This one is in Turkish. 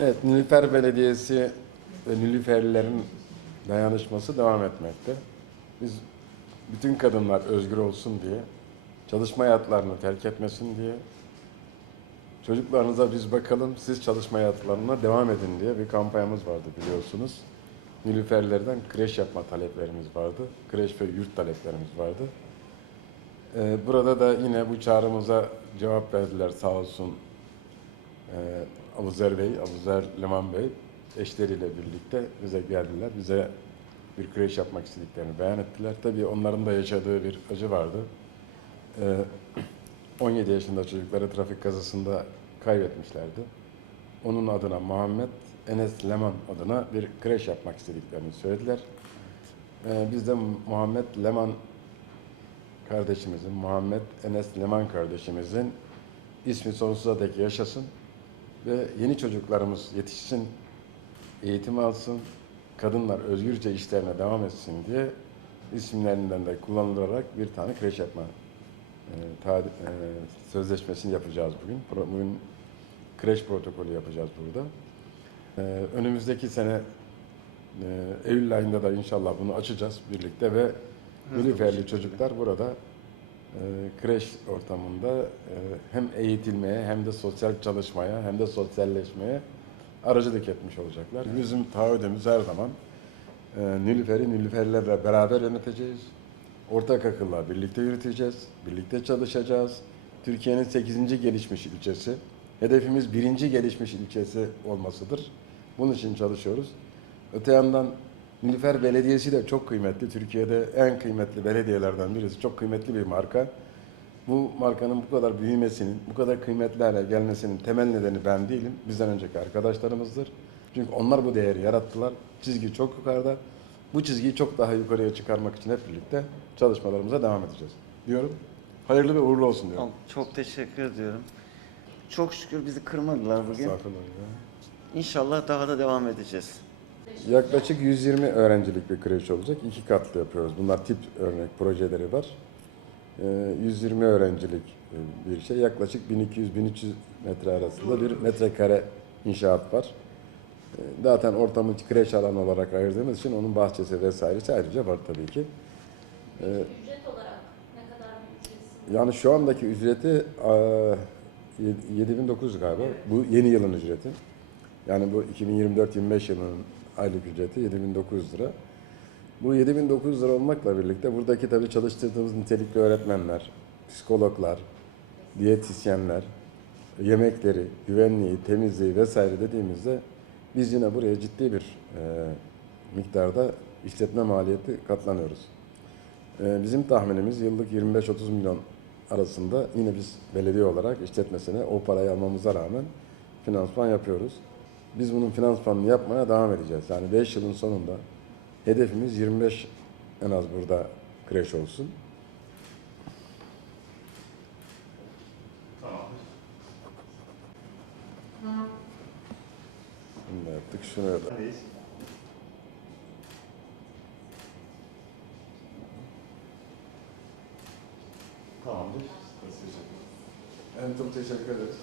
Evet, Nilüfer Belediyesi ve Nilüferlilerin dayanışması devam etmekte. Biz bütün kadınlar özgür olsun diye, çalışma hayatlarını terk etmesin diye, çocuklarınıza biz bakalım, siz çalışma hayatlarına devam edin diye bir kampanyamız vardı biliyorsunuz. Nilüferlerden kreş yapma taleplerimiz vardı. Kreş ve yurt taleplerimiz vardı. Ee, Burada da yine bu çağrımıza cevap verdiler sağ olsun Abuzer Bey, Abuzer Leman Bey eşleriyle birlikte bize geldiler. Bize bir kreş yapmak istediklerini beyan ettiler. Tabii onların da yaşadığı bir acı vardı. Ee, 17 yaşında çocukları trafik kazasında kaybetmişlerdi. Onun adına Muhammed Enes Leman adına bir kreş yapmak istediklerini söylediler. Ee, biz de Muhammed Leman kardeşimizin, Muhammed Enes Leman kardeşimizin ismi sonsuza dek yaşasın ve yeni çocuklarımız yetişsin, eğitim alsın, kadınlar özgürce işlerine devam etsin diye isimlerinden de kullanılarak bir tane kreş yapma e, ta- e, sözleşmesini yapacağız bugün. Pro- Bugün kreş protokolü yapacağız burada. E, önümüzdeki sene e, Eylül ayında da inşallah bunu açacağız birlikte ve Nilüferli çocuklar burada kreş ortamında e, hem eğitilmeye hem de sosyal çalışmaya hem de sosyalleşmeye aracılık etmiş olacaklar. Bizim taahhüdümüz her zaman e, Nilüfer'i Nilüferlerle beraber yöneteceğiz. Ortak akılla birlikte yürüteceğiz, birlikte çalışacağız. Türkiye'nin 8. gelişmiş ilçesi. Hedefimiz birinci gelişmiş ilçesi olmasıdır. Bunun için çalışıyoruz. Öte yandan Nilüfer Belediyesi de çok kıymetli. Türkiye'de en kıymetli belediyelerden birisi. Çok kıymetli bir marka. Bu markanın bu kadar büyümesinin, bu kadar kıymetli hale gelmesinin temel nedeni ben değilim. Bizden önceki arkadaşlarımızdır. Çünkü onlar bu değeri yarattılar. Çizgi çok yukarıda. Bu çizgiyi çok daha yukarıya çıkarmak için hep birlikte çalışmalarımıza devam edeceğiz. Diyorum. Hayırlı ve uğurlu olsun diyorum. Çok teşekkür ediyorum. Çok şükür bizi kırmadılar bugün. Estağfurullah ya. İnşallah daha da devam edeceğiz. Yaklaşık 120 öğrencilik bir kreş olacak. İki katlı yapıyoruz. Bunlar tip örnek projeleri var. Ee, 120 öğrencilik e, bir şey. Yaklaşık 1200-1300 metre arasında bir metrekare inşaat var. Ee, Zaten ortamı kreş alanı olarak ayırdığımız için onun bahçesi vesairesi ayrıca var tabii ki. Ee, Ücret olarak ne kadar bir? Yani şu andaki ücreti aa, 7900 galiba. Bu yeni yılın ücreti. Yani bu 2024-25 yılının aylık ücreti 7900 lira. Bu 7900 lira olmakla birlikte buradaki tabii çalıştırdığımız nitelikli öğretmenler, psikologlar, diyetisyenler, yemekleri, güvenliği, temizliği vesaire dediğimizde biz yine buraya ciddi bir e, miktarda işletme maliyeti katlanıyoruz. Ee, Bizim tahminimiz yıllık 25-30 milyon arasında yine biz belediye olarak işletmesine o parayı almamıza rağmen finansman yapıyoruz. Biz bunun finansmanını yapmaya devam edeceğiz. Yani 5 yılın sonunda hedefimiz 25 en az burada kreş olsun. Bunu da yaptık. Şunu da Tamamdır. En çok teşekkür ederiz.